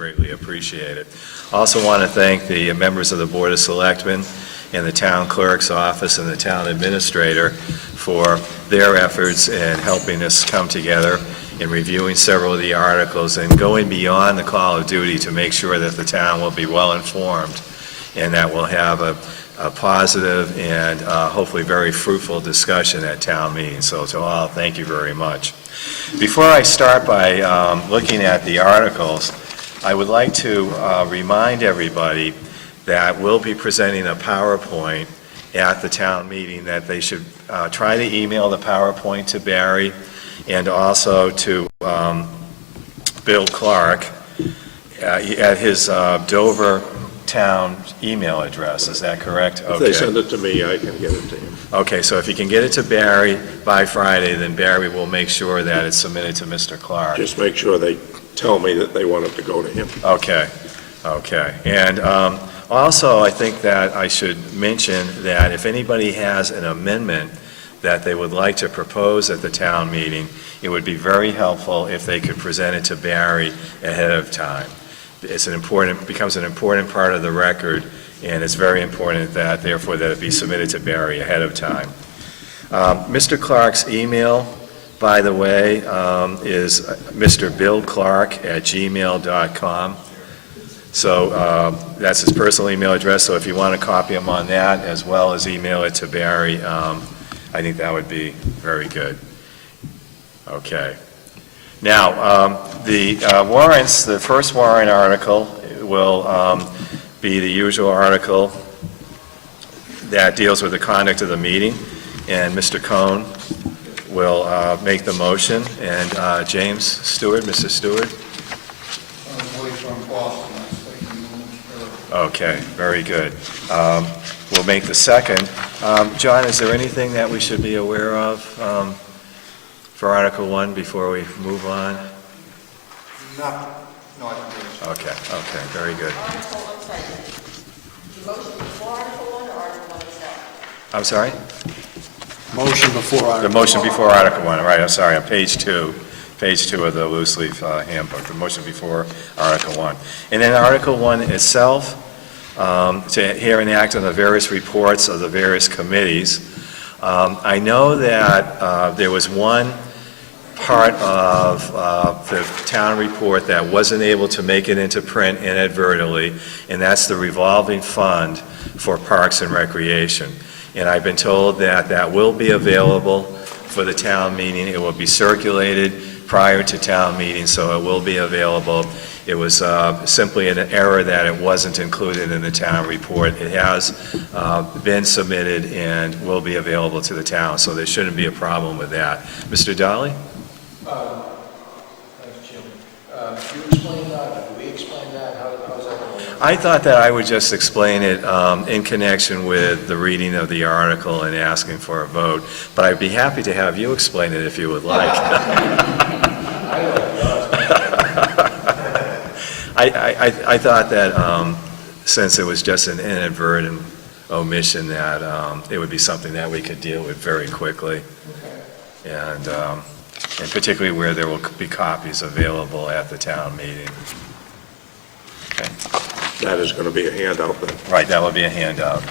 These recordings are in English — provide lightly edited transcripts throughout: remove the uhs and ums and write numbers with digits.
greatly appreciate it. Also want to thank the members of the Board of Selectmen and the Town Clerk's Office and the Town Administrator for their efforts in helping us come together in reviewing several of the articles and going beyond the call of duty to make sure that the town will be well informed and that we'll have a positive and hopefully very fruitful discussion at town meeting. So to all, thank you very much. Before I start by looking at the articles, I would like to remind everybody that we'll be presenting a PowerPoint at the town meeting, that they should try to email the PowerPoint to Barry and also to Bill Clark at his Dover town email address. Is that correct? If they send it to me, I can get it to him. Okay, so if you can get it to Barry by Friday, then Barry will make sure that it's submitted to Mr. Clark. Just make sure they tell me that they want it to go to him. Okay, okay. And also, I think that I should mention that if anybody has an amendment that they would like to propose at the town meeting, it would be very helpful if they could present it to Barry ahead of time. It's becomes an important part of the record, and it's very important that, therefore, that it be submitted to Barry ahead of time. Mr. Clark's email, by the way, is mrbillclark@gmail.com. So that's his personal email address, so if you want to copy him on that as well as email it to Barry, I think that would be very good. Okay. Now, the warrants, the first warrant article will be the usual article that deals with the conduct of the meeting, and Mr. Cohn will make the motion, and James Stewart, Mr. Stewart? Okay, very good. We'll make the second. John, is there anything that we should be aware of for Article 1 before we move on? No, I don't think so. Okay, okay, very good. Article, I'm sorry. The motion before Article 1 or Article 1 itself? I'm sorry? Motion before Article. The motion before Article 1, all right, I'm sorry, on page 2 of the loose leaf handbook, the motion before Article 1. And then Article 1 itself, to hear and act on the various reports of the various committees. I know that there was one part of the town report that wasn't able to make it into print inadvertently, and that's the revolving fund for Parks and Recreation. And I've been told that that will be available for the town meeting. It will be circulated prior to town meeting, so it will be available. It was simply an error that it wasn't included in the town report. It has been submitted and will be available to the town, so there shouldn't be a problem with that. Mr. Dolly? Thanks, Jim. You explain that, do we explain that? How's that going to work? I thought that I would just explain it in connection with the reading of the article and asking for a vote, but I'd be happy to have you explain it if you would like. I thought that since it was just an inadvertent omission, that it would be something that we could deal with very quickly, and particularly where there will be copies available at the town meeting. Okay. That is going to be a handout then. Right, that will be a handout.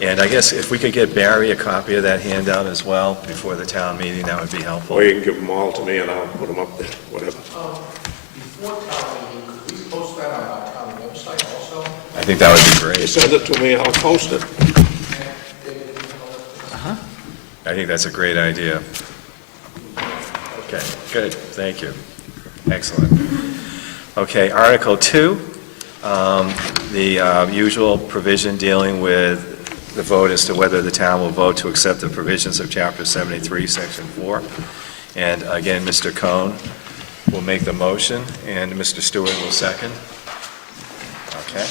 And I guess if we could get Barry a copy of that handout as well before the town meeting, that would be helpful. Or you can give them all to me and I'll put them up there, whatever. Before town meeting, could we post that on our town website also? I think that would be You great. send it to me, I'll post it. I think that's a great idea. Okay, good, thank you. Excellent. Okay, Article 2, the usual provision dealing with the vote as to whether the town will vote to accept the provisions of Chapter 73, Section 4. And again, Mr. Cohn will make the motion, and Mr. Stewart will second. Okay.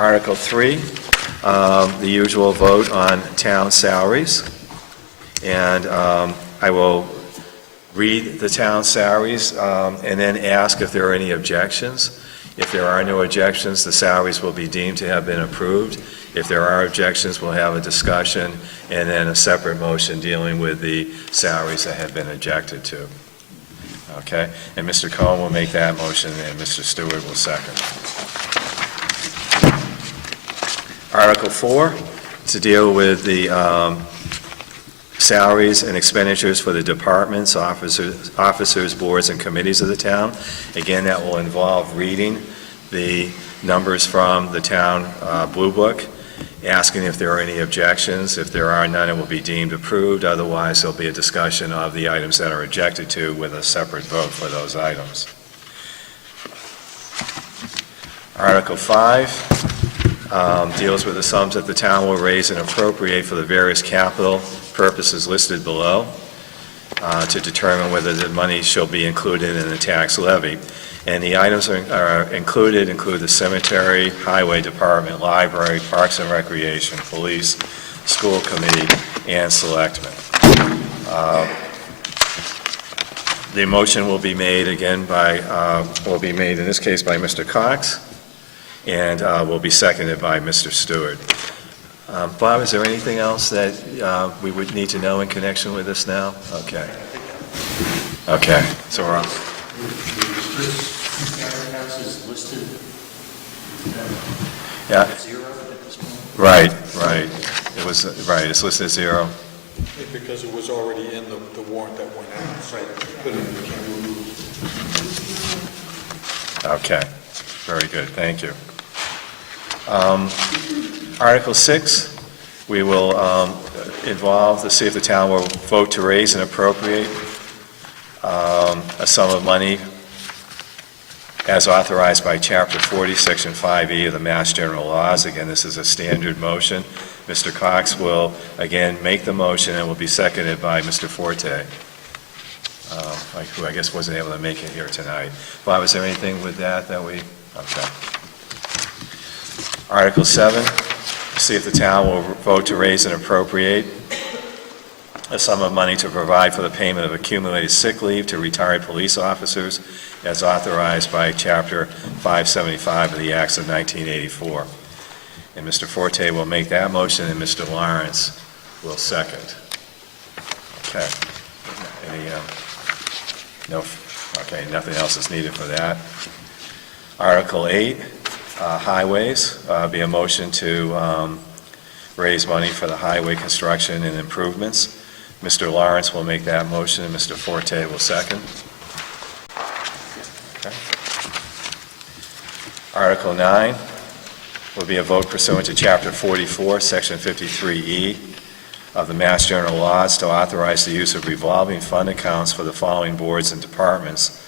Article 3, the usual vote on town salaries. And I will read the town salaries and then ask if there are any objections. If there are no objections, the salaries will be deemed to have been approved. If there are objections, we'll have a discussion and then a separate motion dealing with the salaries that have been objected to. Okay, and Mr. Cohen will make that motion, and Mr. Stewart will second. Article 4, to deal with the salaries and expenditures for the departments, officers, boards, and committees of the town. Again, that will involve reading the numbers from the town Blue Book, asking if there are any objections. If there are none, it will be deemed approved. Otherwise, there'll be a discussion of the items that are objected to with a separate vote for those items. Article 5 deals with the sums that the town will raise and appropriate for the various capital purposes listed below to determine whether the money shall be included in the tax levy. And the items are include the cemetery, highway department, library, parks and recreation, police, school committee, and selectmen. The motion will be made again in this case by Mr. Cox, and will be seconded by Mr. Stewart. Bob, is there anything else that we would need to know in connection with this now? Okay. Okay, so we're on. Is listed Yeah, zero at this point? right. It was, right, it's listed as 0. Because it was already in the warrant that went out, so couldn't be removed. Okay, very good, thank you. Article 6, we will involve to see if the town will vote to raise and appropriate a sum of money as authorized by Chapter 40, Section 5E of the Mass General Laws. Again, this is a standard motion. Mr. Cox will, again, make the motion and will be seconded by Mr. Forte, who I guess wasn't able to make it here tonight. Bob, is there anything with that we, okay. Article 7, see if the town will vote to raise and appropriate a sum of money to provide for the payment of accumulated sick leave to retired police officers as authorized by Chapter 575 of the Acts of 1984. And Mr. Forte will make that motion, and Mr. Lawrence will second. Okay. No, okay, nothing else is needed for that. Article 8, highways, be a motion to raise money for the highway construction and improvements. Mr. Lawrence will make that motion, and Mr. Forte will second. Okay. Article 9 will be a vote pursuant to Chapter 44, Section 53E of the Mass General Laws to authorize the use of revolving fund accounts for the following boards and departments,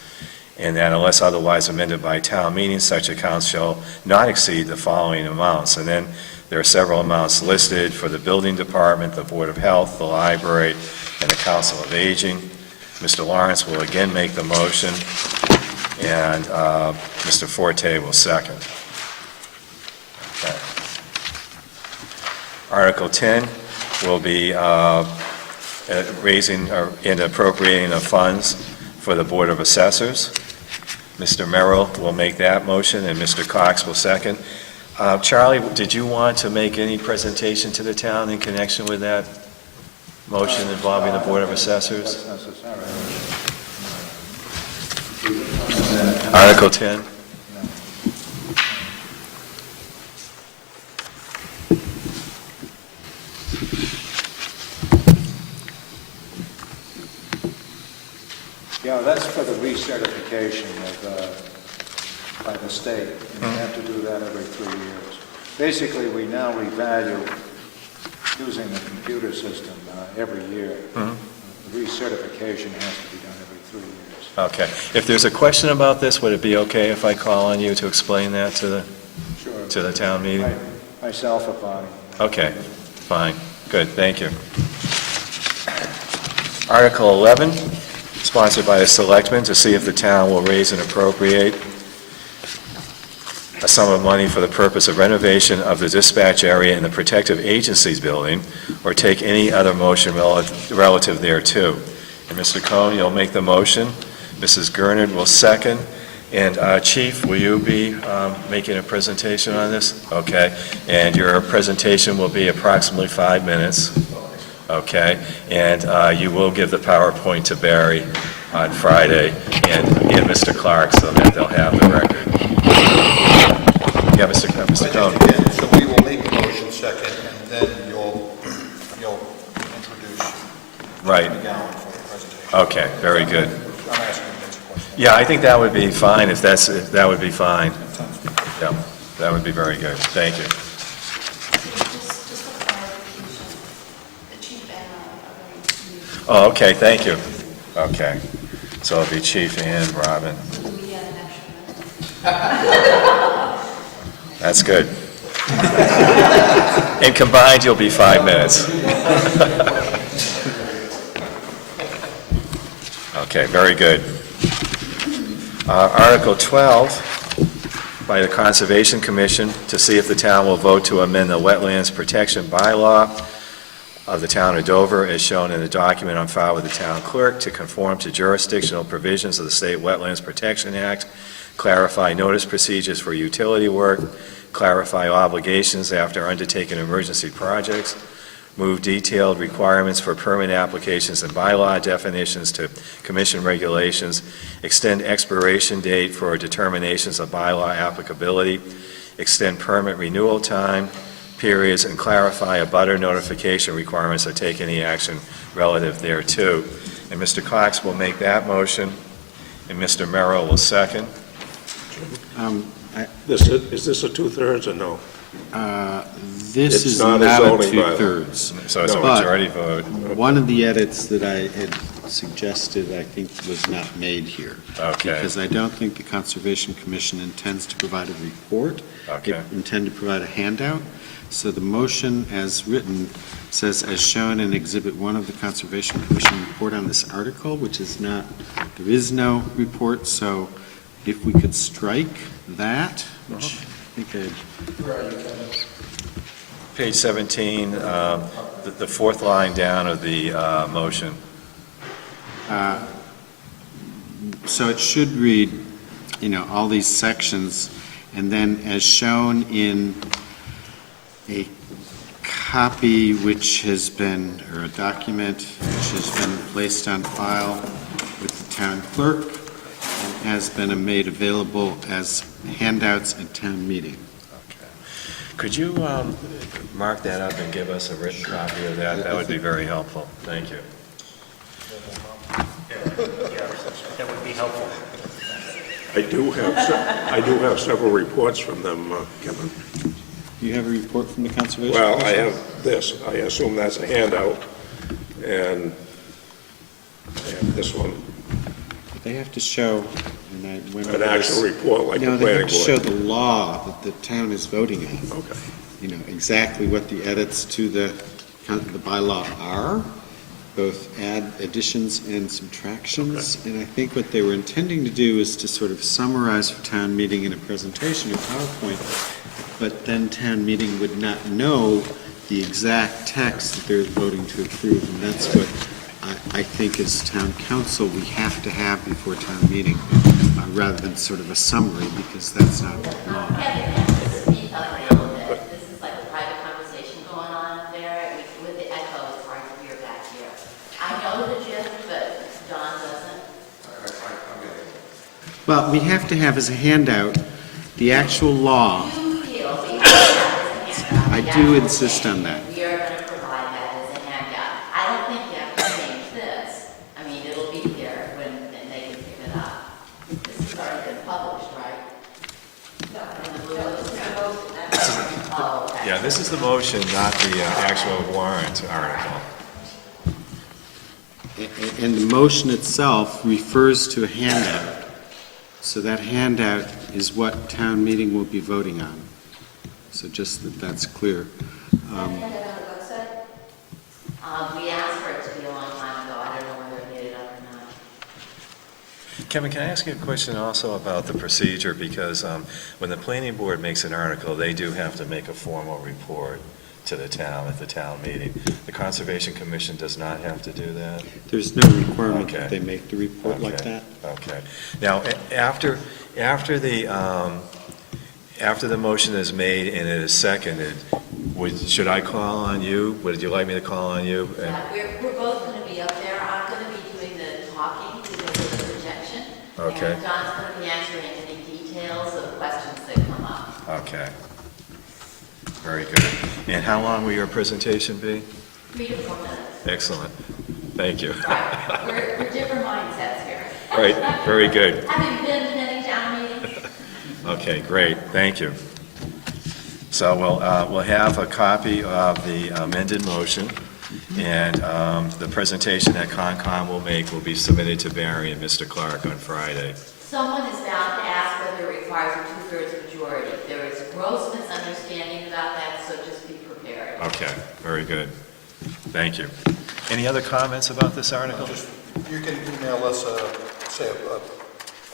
and that unless otherwise amended by town meeting, such accounts shall not exceed the following amounts. And then there are several amounts listed for the building department, the Board of Health, the library, and the Council of Aging. Mr. Lawrence will again make the motion, and Mr. Forte will second. Okay. Article 10 will be raising and appropriating of funds for the Board of Assessors. Mr. Merrill will make that motion, and Mr. Cox will second. Charlie, did you want to make any presentation to the town in connection with that motion involving the Board of Assessors? That's necessary. Article 10? Yeah, that's for the recertification by the state. And we have to do that every 3 years. Basically, we now revalue using the computer system every year. The recertification has to be done every 3 years. Okay. If there's a question about this, would it be okay if I call on you to explain that to the town meeting? Myself, if I... Okay, fine. Good, thank you. Article 11, sponsored by the Selectmen, to see if the town will raise and appropriate a sum of money for the purpose of renovation of the dispatch area in the Protective Agencies building, or take any other motion relative thereto. And Mr. Cohen, you'll make the motion. Mrs. Gernard will second. And Chief, will you be making a presentation on this? Okay. And your presentation will be approximately 5 minutes. Okay. And you will give the PowerPoint to Barry on Friday, and Mr. Clark, so that they'll have the record. Yeah, Mr. Cohn. Again, so we will make a motion second, and then you'll introduce Right. McGowan for the presentation. Okay, very good. I'm asking Vince a question. Yeah, I think that would be fine, if that would be fine. Yeah, that would be very good. Thank you. Just a clarification, the chief and I are going to Oh, okay, thank you. Okay, so it'll be Chief and Robin. do we get an extra minute? That's good. And combined, you'll be 5 minutes. Okay, very good. Article 12, by the Conservation Commission, to see if the town will vote to amend the Wetlands Protection Bylaw of the town of Dover, as shown in the document on file with the town clerk, to conform to jurisdictional provisions of the State Wetlands Protection Act, clarify notice procedures for utility work, clarify obligations after undertaking emergency projects, move detailed requirements for permit applications and bylaw definitions to commission regulations, extend expiration date for determinations of bylaw applicability, extend permit renewal time, periods, and clarify abutter notification requirements or take any action relative thereto. And Mr. Cox will make that motion, and Mr. Merrill will second. Is this a two-thirds or no? This It's is not not a a zoning bylaw. two-thirds. So it's a But- majority vote. One of the edits that I had suggested, I think, was not made here. Okay. Because I don't think the Conservation Commission intends to provide a report. They Okay. intend to provide a handout. So the motion as written says, as shown in Exhibit 1 of the Conservation Commission report on this article, which is not, there is no report, so if we could strike that, which I think I Where are you, Kevin? Page 17, the fourth line down of the motion. So it should read, all these sections, and then as shown in a copy which has been, or a document which has been placed on file with the town clerk and has been made available as handouts at town meeting. Could you mark that up and give us a written copy of that? That would be very helpful. Thank you. That would be helpful. I do have several reports from them, Kevin. You have a report from the Conservation Well, I Commission? have this. I assume that's a handout, and I have this one, They have to show, and I went over an actual this. report like the No, they planning have to show board. the law that the town is voting on. Okay. Exactly what the edits to the bylaw are, both additions and subtractions. And I think what they were intending to do is to sort of summarize for town meeting in a presentation in PowerPoint, but then town meeting would not know the exact text that they're voting to approve, and that's what I think as town council, we have to have before town meeting, rather than sort of a summary, because that's not law. Kevin, just speak up a little bit. This is like a private conversation going on up there. With the echo, it's hard to hear back here. I know the gist, but John doesn't. Well, we have to have as a handout the actual law. You feel we have that as a handout. I do insist on that. We are going to provide that as a handout. I don't think you have to change this. I mean, it'll be there when they can pick it up. This has already been published, right? No, In the blue no, list? this is the motion, that's Oh, okay. Yeah, this is the motion, not the actual warrant article. And the motion itself refers to a handout. So that handout is what town meeting will be voting on. So just that that's clear. and it on the website? We asked for it to be a long time ago. I don't know whether it made it up or not. Kevin, can I ask you a question also about the procedure? Because when the planning board makes an article, they do have to make a formal report to the town at the town meeting. The Conservation Commission does not have to do that? There's no requirement Okay. that they make the report like Okay. that. Okay. Now, after the motion is made and it is seconded, should I call on you? Would you like me to call on you? Yeah, we're both going to be up there. I'm going to be doing the talking because Okay. And John's going to be answering any details of questions that come up. Okay. Very good. And how long will your presentation be? 3 to 4 minutes. Excellent. Thank you. Right. We're different mindsets here. Right, very good. Having been to many town meetings. Okay, great, thank you. So we'll have a copy of the amended motion, and the presentation that Concom will make will be submitted to Barry and Mr. Clark on Friday. Someone is bound to ask whether it requires a 2/3 majority. There is gross misunderstanding about that, so just be prepared. Okay, very good. Thank you. Any other comments about this article? You can email us, say,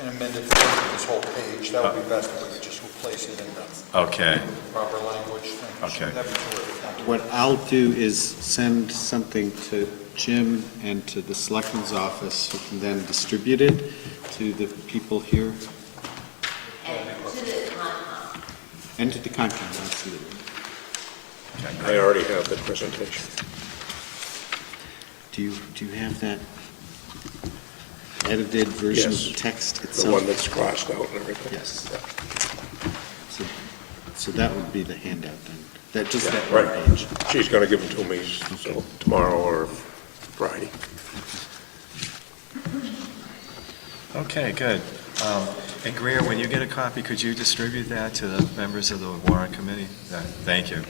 an amended version of this whole page. That would be best if we could just replace it in the Okay, proper language. Thank you. Okay. That'd be terrific. Thank you. What I'll do is send something to Jim and to the Selectman's office, who can then distribute it to the people here And to the Concom. and to the Concom, absolutely. I already have the presentation. Do you have that edited version of Yes. the text The itself? one that's crossed out and everything. Yes. So that would be the handout then, that, just Yeah, that one right. page. She's going to give them to me, so tomorrow or Friday. okay, good. And Greer, when you get a copy, could you distribute that to the members of the warrant committee? Thank you.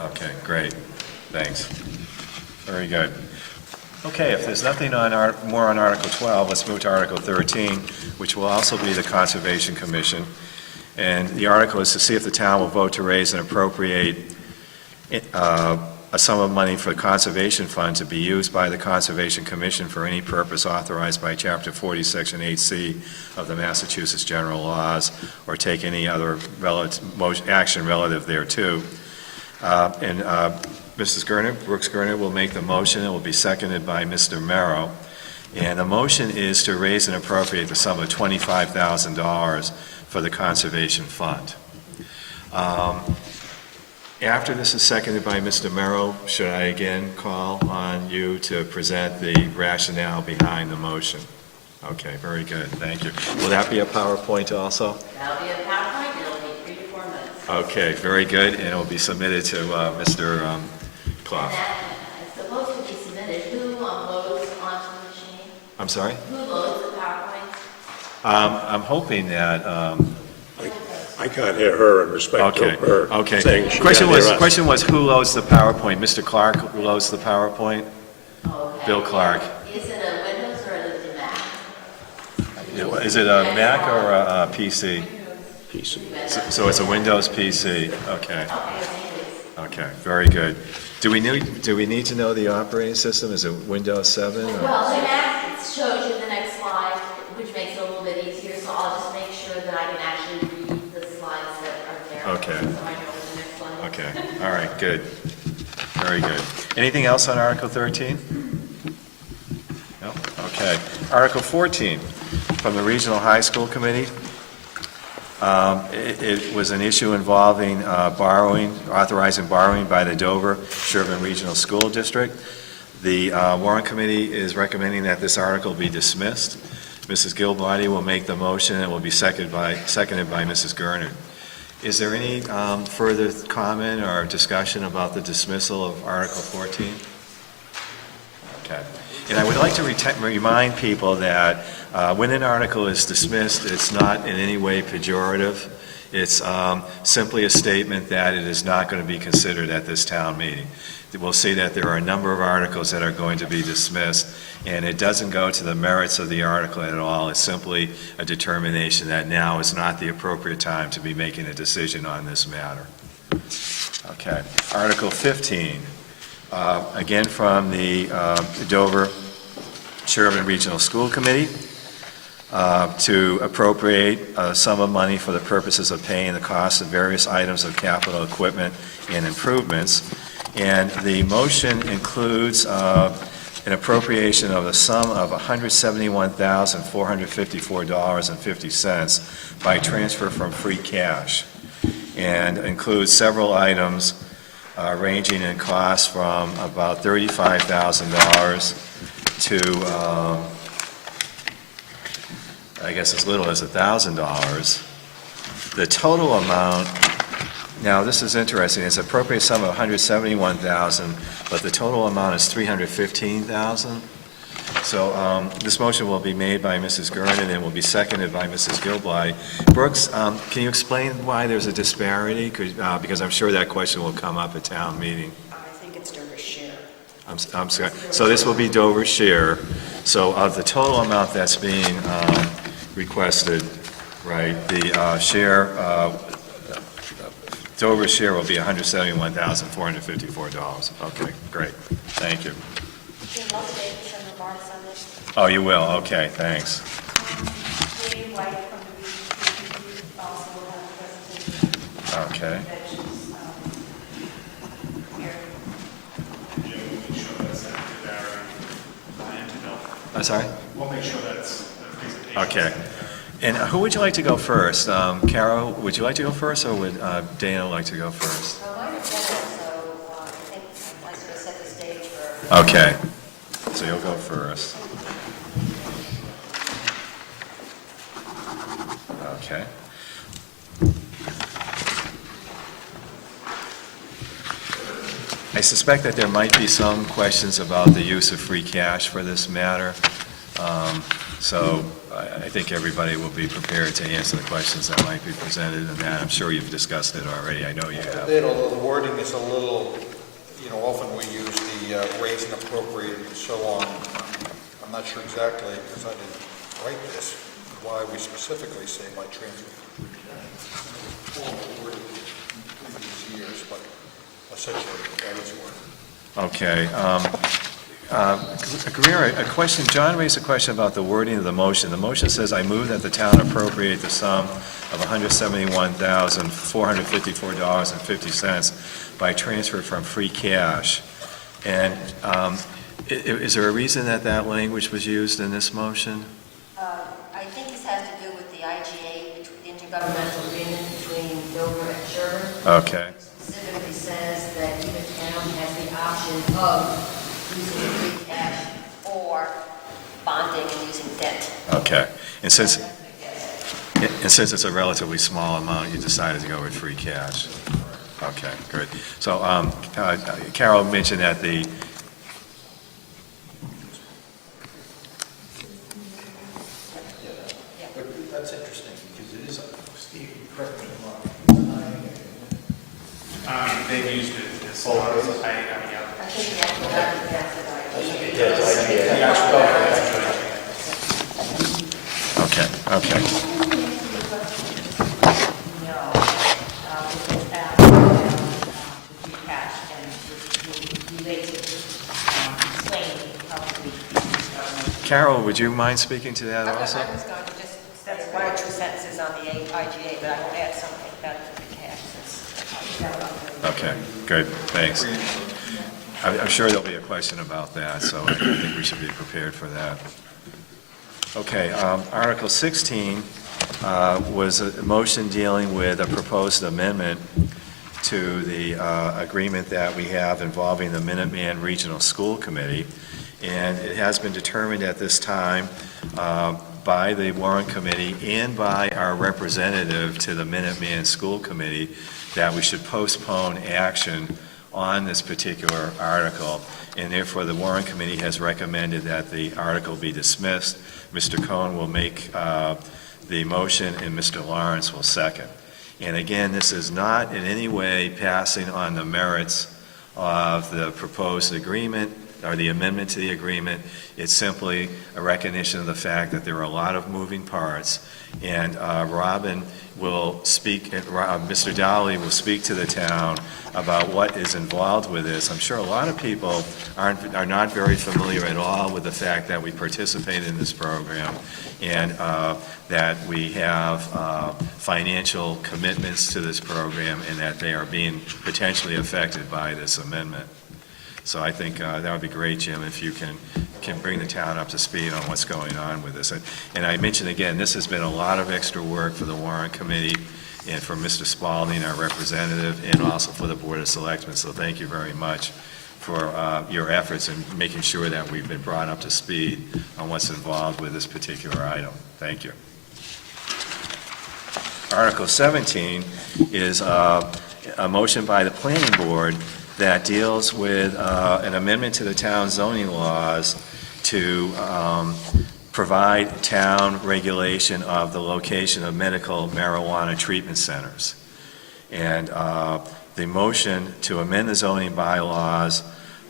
Okay, great, thanks. Very good. Okay, if there's nothing on more on Article 12, let's move to Article 13, which will also be the Conservation Commission. And the article is to see if the town will vote to raise and appropriate a sum of money for the Conservation Fund to be used by the Conservation Commission for any purpose authorized by Chapter 40, Section 8C of the Massachusetts General Laws, or take any other action relative thereto. And Mrs. Gurner, Brooks Gurner, will make the motion. It will be seconded by Mr. Merrow. And the motion is to raise and appropriate the sum of $25,000 for the Conservation Fund. After this is seconded by Mr. Merrow, should I again call on you to present the rationale behind the motion? Okay, very good, thank you. Will that be a PowerPoint also? That'll be a PowerPoint, it'll take 3 to 4 minutes. Okay, very good, and it will be submitted to Mr. Clough. And that is supposed to be submitted. Who loads onto the machine? I'm sorry? Who loads the PowerPoint? I'm hoping that, I can't hear her in respect okay, of her okay. saying she Question can't was, hear us. question was who loads the PowerPoint? Mr. Clark loads the PowerPoint? Okay. Bill Clark. Is it a Windows or is it a Mac? Is it a Mac or a PC? Piece of- So it's a Windows PC, okay. Okay, thank you. Okay, very good. Do we need to know the operating system? Is it Windows 7? or- Well, the Mac shows you the next slide, which makes it a little bit easier, so I'll just make sure that I can actually read the slides that are there. Okay. So I know what the next slide is. Okay, all right, good. Very good. Anything else on Article 13? No? Okay. Article 14, from the Regional High School Committee. It was an issue involving borrowing, authorizing borrowing by the Dover Sherburne Regional School District. The warrant committee is recommending that this article be dismissed. Mrs. Gilbody will make the motion and will be seconded by Mrs. Gurnard. Is there any further comment or discussion about the dismissal of Article 14? Okay. And I would like to remind people that when an article is dismissed, it's not in any way pejorative. It's simply a statement that it is not going to be considered at this town meeting. We'll see that there are a number of articles that are going to be dismissed, and it doesn't go to the merits of the article at all. It's simply a determination that now is not the appropriate time to be making a decision on this matter. Okay. Article 15, again from the Dover Sherburne Regional School Committee, to appropriate a sum of money for the purposes of paying the cost of various items of capital equipment and improvements. And the motion includes an appropriation of the sum of $171,454.50 by transfer from free cash, and includes several items ranging in cost from about $35,000 to I guess, as little as $1,000. The total amount, now this is interesting, it's appropriate sum of $171,000, but the total amount is $315,000. So this motion will be made by Mrs. Gernon and will be seconded by Mrs. Gilbly. Brooks, can you explain why there's a disparity? Because I'm sure that question will come up at town meeting. I think it's Dover's share. I'm sorry. So this will be Dover's share. So of the total amount that's being requested, right, the share, Dover's share will be $171,454. Okay, great. Thank you. Jim, I'll take some remarks on this. Oh, you will? Okay, thanks. Katie White from the Region also will have a presentation Okay. that she's here. I'm sorry? We'll make sure that's the presentation. Okay. And who would you like to go first? Carol, would you like to go first, or would Dana like to go first? Mine are general, so I think I sort of set the stage for. Okay. So you'll go first. Okay. I suspect that there might be some questions about the use of free cash for this matter. So I think everybody will be prepared to answer the questions that might be presented, and that, I'm sure you've discussed it already. I know you have. Although the wording is a little, often we use the raise and appropriate and so on. I'm not sure exactly, because I didn't write this, why we specifically say by transfer. Formal wording in previous years, but essentially that is wording. Okay. Greer, a question, John raised a question about the wording of the motion. The motion says, "I move that the town appropriate the sum of $171,454.50 by transfer from free cash." And is there a reason that that language was used in this motion? I think this has to do with the IGA, the intergovernmental agreement between Dover and Sherburne. Okay. It specifically says that either town has the option of using free cash or bonding and using debt. Okay. And since it's a relatively small amount, you decided to go with free cash. Okay, good. So Carol mentioned that the But that's interesting, because it is, Steve, correct me if I'm wrong. They've used it as well. I think the actual document has it. Okay, okay. No, because that, free cash and related, explain how to be government. Carol, would you mind speaking to that also? I was going to just, that's one or two sentences on the IGA, but I will add something about free cash. Okay, good, thanks. I'm sure there'll be a question about that, so I think we should be prepared for that. Okay, Article 16 was a motion dealing with a proposed amendment to the agreement that we have involving the Minuteman Regional School Committee. And it has been determined at this time by the Warrant Committee and by our representative to the Minuteman School Committee that we should postpone action on this particular article, and therefore the Warrant Committee has recommended that the article be dismissed. Mr. Cohn will make the motion, and Mr. Lawrence will second. And again, this is not in any way passing on the merits of the proposed agreement or the amendment to the agreement. It's simply a recognition of the fact that there are a lot of moving parts, and Robin will speak, Mr. Dowley will speak to the town about what is involved with this. I'm sure a lot of people are not very familiar at all with the fact that we participate in this program and that we have financial commitments to this program and that they are being potentially affected by this amendment. So I think that would be great, Jim, if you can bring the town up to speed on what's going on with this. And I mentioned again, this has been a lot of extra work for the Warrant Committee and for Mr. Spalding, our representative, and also for the Board of Selectmen. So thank you very much for your efforts in making sure that we've been brought up to speed on what's involved with this particular item. Thank you. Article 17 is a motion by the planning board that deals with an amendment to the town zoning laws to provide town regulation of the location of medical marijuana treatment centers. And the motion to amend the zoning bylaws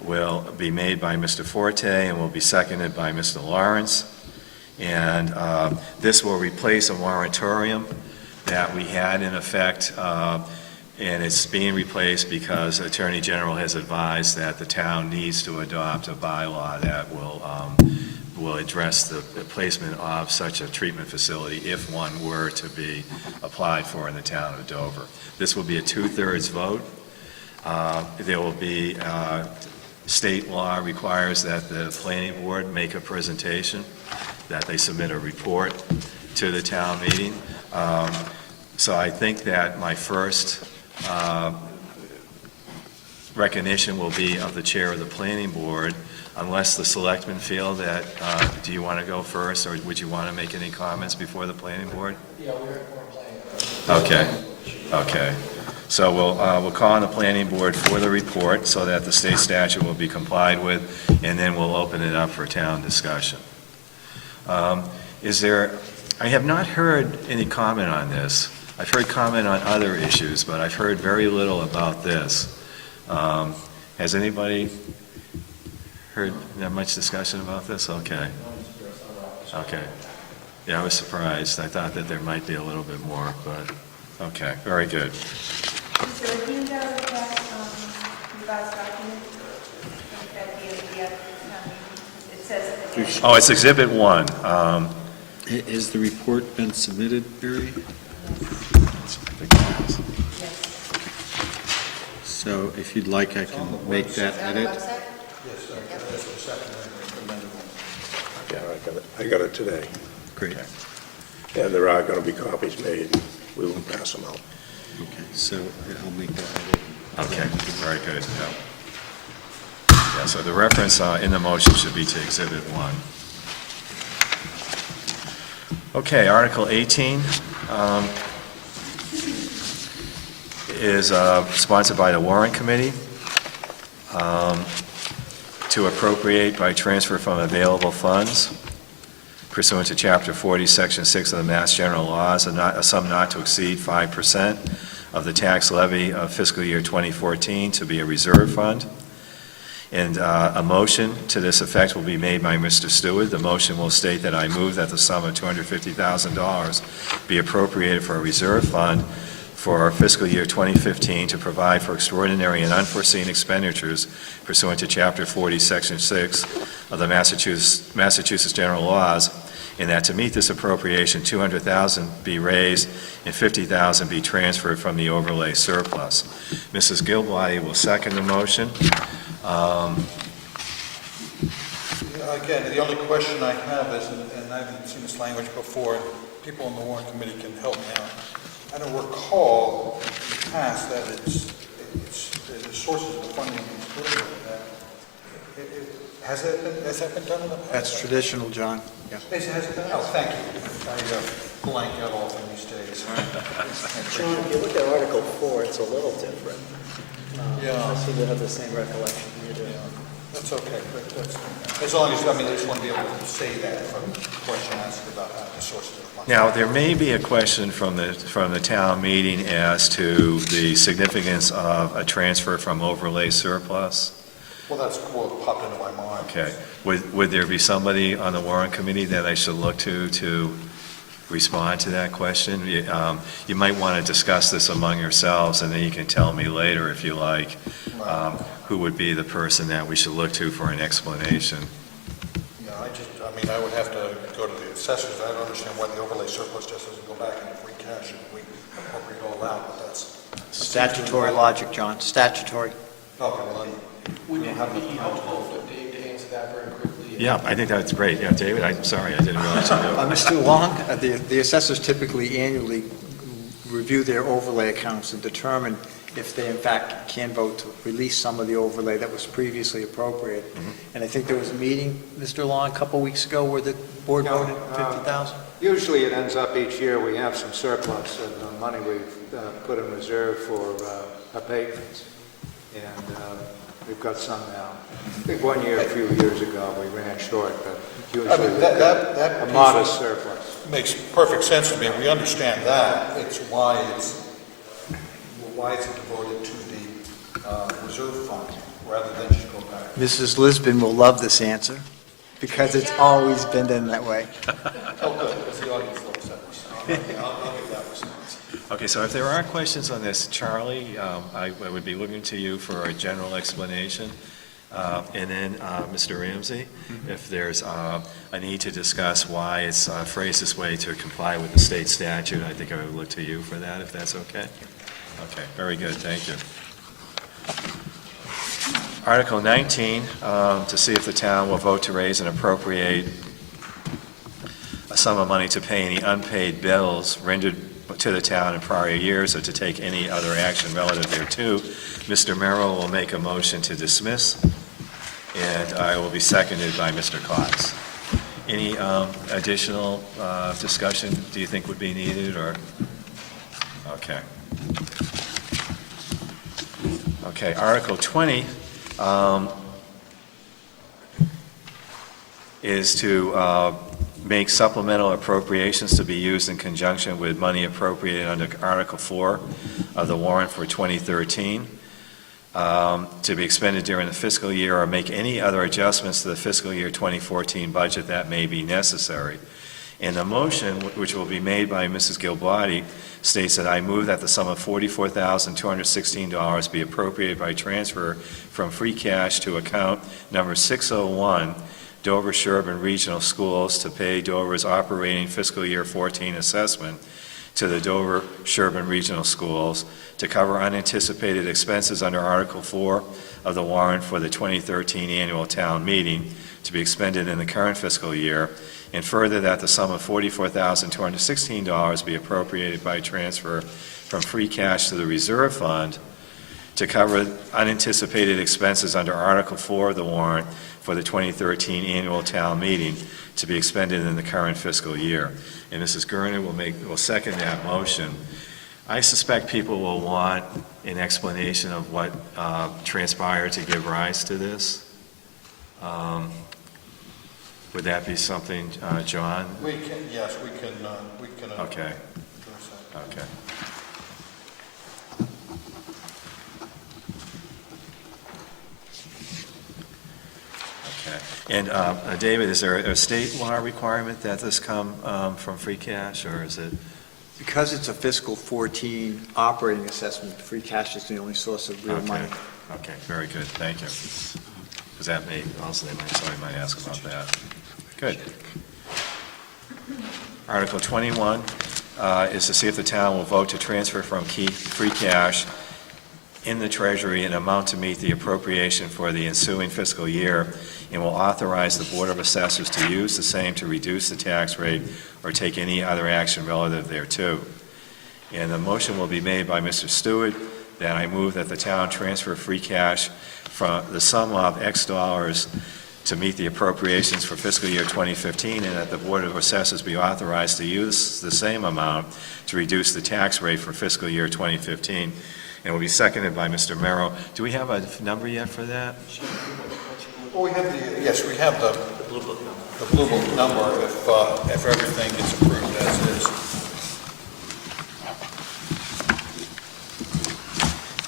will be made by Mr. Forte and will be seconded by Mr. Lawrence. And this will replace a moratorium that we had in effect, and it's being replaced because Attorney General has advised that the town needs to adopt a bylaw that will address the placement of such a treatment facility if one were to be applied for in the town of Dover. This will be a 2/3 vote. There will be, state law requires that the planning board make a presentation, that they submit a report to the town meeting. So I think that my first recognition will be of the chair of the planning board, unless the selectmen feel that, do you want to go first, or would you want to make any comments before the planning board? Yeah, we're planning. Okay, okay. So we'll call on the planning board for the report so that the state statute will be complied with, and then we'll open it up for town discussion. I have not heard any comment on this. I've heard comment on other issues, but I've heard very little about this. Has anybody heard much discussion about this? Okay. Okay. Yeah, I was surprised. I thought that there might be a little bit more, but, okay, very good. Is there a handout of that revised document? That it says. Oh, it's Exhibit 1. Has the report been submitted, Barry? So if you'd like, I can make that edit. Yes, that's the second amendment. Yeah, I got it today. Great. And there are going to be copies made. We will pass them out. Okay, so I'll make that edit. Okay, very good, yeah. Yeah, so the reference in the motion should be to Exhibit 1. Okay, Article 18 is sponsored by the Warrant Committee to appropriate by transfer from available funds pursuant to Chapter 40, Section 6 of the Mass General Laws, a sum not to exceed 5% of the tax levy of fiscal year 2014 to be a reserve fund. And a motion to this effect will be made by Mr. Stewart. The motion will state that I move that the sum of $250,000 be appropriated for a reserve fund for fiscal year 2015 to provide for extraordinary and unforeseen expenditures pursuant to Chapter 40, Section 6 of the Massachusetts General Laws, and that to meet this appropriation, $200,000 be raised and $50,000 be transferred from the overlay surplus. Mrs. Gilbody will second the motion. Again, the only question I have is, and I haven't seen this language before, and people on the warrant committee can help me out. I don't recall in the past that the sources of funding included that. Has that been done in the past? That's traditional, John. Yeah. Has it been? Oh, thank you. I blank out all from these days. John, if you look at Article 4, it's a little different. Yeah. I seem to have the same recollection you do. That's okay, but that's, as long as, I mean, I just want to be able to say that from the question asked about the sources of funding. Now, there may be a question from the town meeting as to the significance of a transfer from overlay surplus. Well, that's what popped into my mind. Okay. Would there be somebody on the warrant committee that I should look to respond to that question? You might want to discuss this among yourselves, and then you can tell me later, if you like, who would be the person that we should look to for an explanation. Yeah, I would have to go to the assessors. I don't understand why the overlay surplus just doesn't go back into free cash and we appropriate all out, but that's... Statutory logic, John, statutory. Okay, well, Would it be helpful for Dave to answer that very quickly? Yeah, I think that's great. Yeah, David, I'm sorry, I didn't realize you knew. Mr. Long, the assessors typically annually review their overlay accounts and determine if they in fact can vote to release some of the overlay that was previously appropriate. And I think there was a meeting, Mr. Long, a couple weeks ago where the board No, voted 50,000? Usually it ends up each year, we have some surplus of money we've put in reserve for abatements. And we've got some now. I think one year, a few years ago, we ran short, but usually I mean, we've that got a piece modest surplus. makes perfect sense to me. We understand that. It's why it's devoted to the reserve fund rather than just go back. Mrs. Lisbon will love this answer, because it's always been done that way. Oh, good, because the audience loves that. I'll give that response. Okay, so if there are questions on this, Charlie, I would be looking to you for a general explanation. And then, Mr. Ramsey, if there's a need to discuss why it's phrased this way to comply with the state statute, I think I would look to you for that, if that's okay? Okay, very good, thank you. Article 19, to see if the town will vote to raise and appropriate a sum of money to pay any unpaid bills rendered to the town in prior years or to take any other action relative thereto. Mr. Merrill will make a motion to dismiss, and I will be seconded by Mr. Cox. Any additional discussion do you think would be needed, or? Okay. Okay, Article 20 is to make supplemental appropriations to be used in conjunction with money appropriated under Article 4 of the warrant for 2013, to be expended during the fiscal year, or make any other adjustments to the fiscal year 2014 budget that may be necessary. And the motion, which will be made by Mrs. Gilbody, states that I move that the sum of $44,216 be appropriated by transfer from free cash to account number 601, Dover Sherburne Regional Schools, to pay Dover's operating fiscal year 14 assessment to the Dover Sherburne Regional Schools to cover unanticipated expenses under Article 4 of the warrant for the 2013 annual town meeting to be expended in the current fiscal year, and further that the sum of $44,216 be appropriated by transfer from free cash to the reserve fund to cover unanticipated expenses under Article 4 of the warrant for the 2013 annual town meeting to be expended in the current fiscal year. And Mrs. Gerner will second that motion. I suspect people will want an explanation of what transpired to give rise to this. Would that be something, John? We can, yes, we can. Okay. address that. Okay. Okay. And David, is there a state law requirement that this come from free cash, or is it? Because it's a fiscal 14 operating assessment, free cash is the only source of real money. Okay, very good, thank you. Because that may, also, somebody might ask about that. Good. Article 21 is to see if the town will vote to transfer from free cash in the treasury an amount to meet the appropriation for the ensuing fiscal year, and will authorize the Board of Assessors to use the same to reduce the tax rate or take any other action relative thereto. And the motion will be made by Mr. Stewart that I move that the town transfer free cash from the sum of X dollars to meet the appropriations for fiscal year 2015, and that the Board of Assessors be authorized to use the same amount to reduce the tax rate for fiscal year 2015, and will be seconded by Mr. Merrill. Do we have a number yet for that? Well, we have yes, we have the Blue Book number if everything gets approved as is.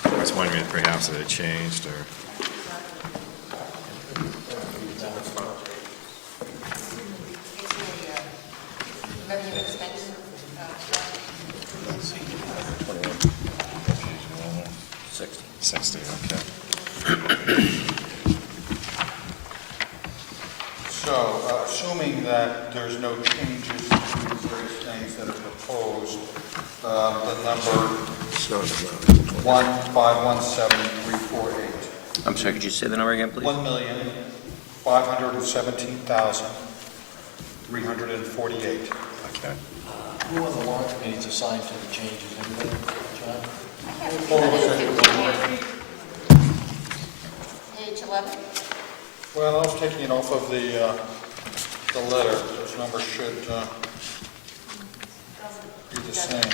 I was wondering if perhaps it had changed, or... Revenue expense. 60, okay. So, assuming that there's no changes to the various things that are proposed, the number 1517348. I'm sorry, could you say the number again, please? $1,517,348. Okay. Who on the warrant committee is assigned to the changes? Anybody? Page 11? Well, I was taking it off of the letter. Those numbers should be the same.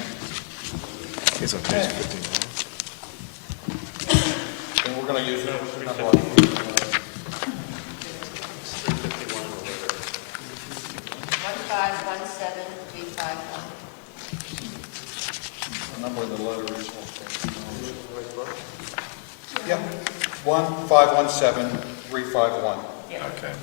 It's on page 59. And we're going to use it. 1517351. The number of the letter is also. Yep, 1517351. Okay.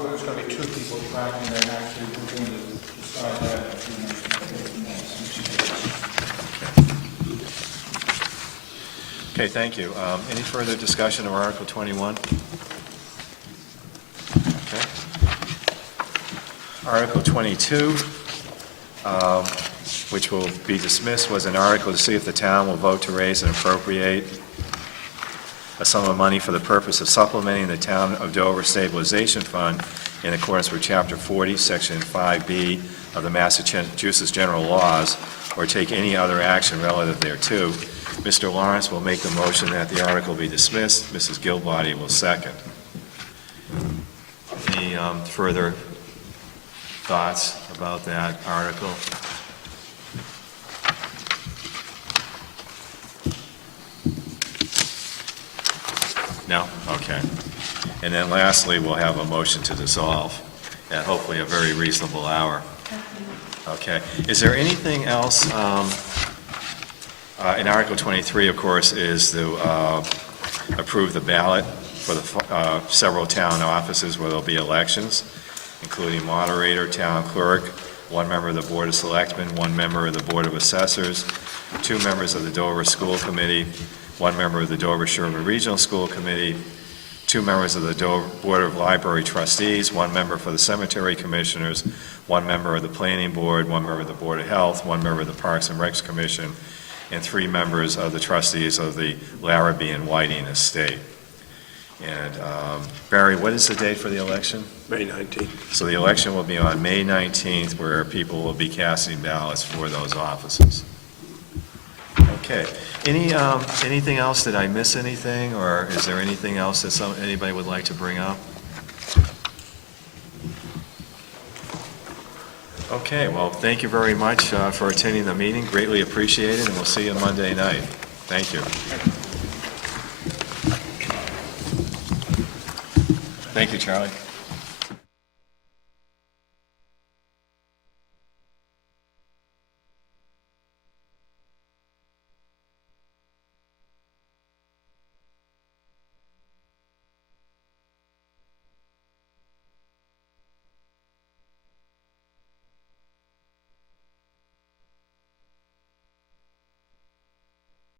There's going to be two people tracking that, actually, we're going to decide that in a few minutes. Okay, thank you. Any further discussion of Article 21? Okay. Article 22, which will be dismissed, was an article to see if the town will vote to raise and appropriate a sum of money for the purpose of supplementing the Town of Dover Stabilization Fund in accordance with Chapter 40, Section 5B of the Massachusetts General Laws, or take any other action relative thereto. Mr. Lawrence will make the motion that the article be dismissed. Mrs. Gilbody will second. Any further thoughts about that article? No? Okay. And then lastly, we'll have a motion to dissolve at hopefully a very reasonable hour. Okay. Is there anything else? In Article 23, of course, is to approve the ballot for the several town offices where there'll be elections, including moderator, town clerk, one member of the Board of Selectmen, one member of the Board of Assessors, 2 members of the Dover School Committee, 1 member of the Dover-Sherwood Regional School Committee, 2 members of the Dover Board of Library Trustees, 1 member for the Cemetery Commissioners, 1 member of the Planning Board, 1 member of the Board of Health, 1 member of the Parks and Recs Commission, and 3 members of the trustees of the Larrabee and Whiting Estate. And Barry, what is the date for the election? May 19th. So the election will be on May 19th, where people will be casting ballots for those offices. Okay. Anything else? Did I miss anything, or is there anything else that anybody would like to bring up? Okay, well, thank you very much for attending the meeting. Greatly appreciated, and we'll see you Monday night. Thank you. Thank you, Charlie.